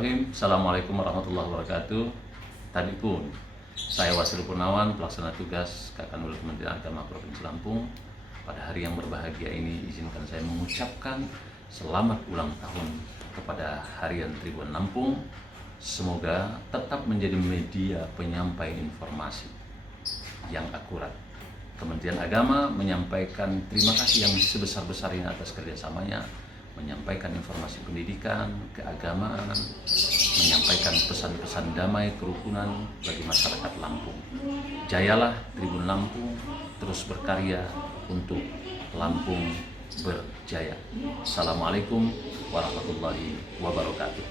Bismillahirrahmanirrahim. Assalamualaikum warahmatullahi wabarakatuh. Tadi pun saya Wasil Purnawan, pelaksana tugas Kakanwil Kementerian Agama Provinsi Lampung. Pada hari yang berbahagia ini, izinkan saya mengucapkan selamat ulang tahun kepada Harian Tribun Lampung. Semoga tetap menjadi media penyampai informasi yang akurat. Kementerian Agama menyampaikan terima kasih yang sebesar-besarnya atas kerjasamanya, menyampaikan informasi pendidikan, keagamaan, menyampaikan pesan-pesan damai, kerukunan bagi masyarakat Lampung. Jayalah Tribun Lampung, terus berkarya untuk Lampung berjaya. Assalamualaikum warahmatullahi wabarakatuh.